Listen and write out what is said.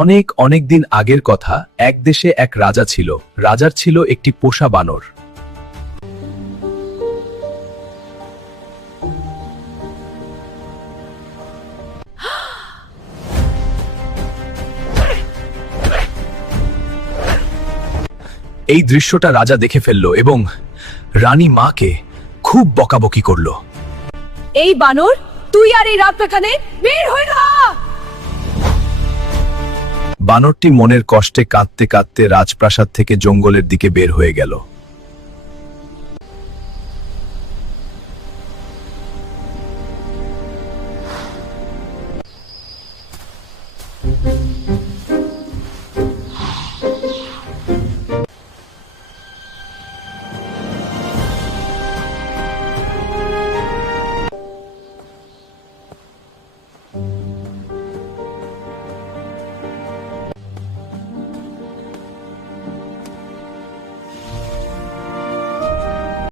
অনেক অনেক দিন আগের কথা। এক দেশে এক রাজা ছিল। রাজার ছিল একটি পোষা বানর। এই দৃশ্যটা রাজা দেখে ফেলল এবং রানী মাকে খুব বকাবকি করল। এই বানর, তুই আর এই রাতখানে বের হয়ে না। বানরটি মনের কষ্টে কাঁদতে কাঁদতে রাজপ্রাসাদ থেকে জঙ্গলের দিকে বের হয়ে গেল।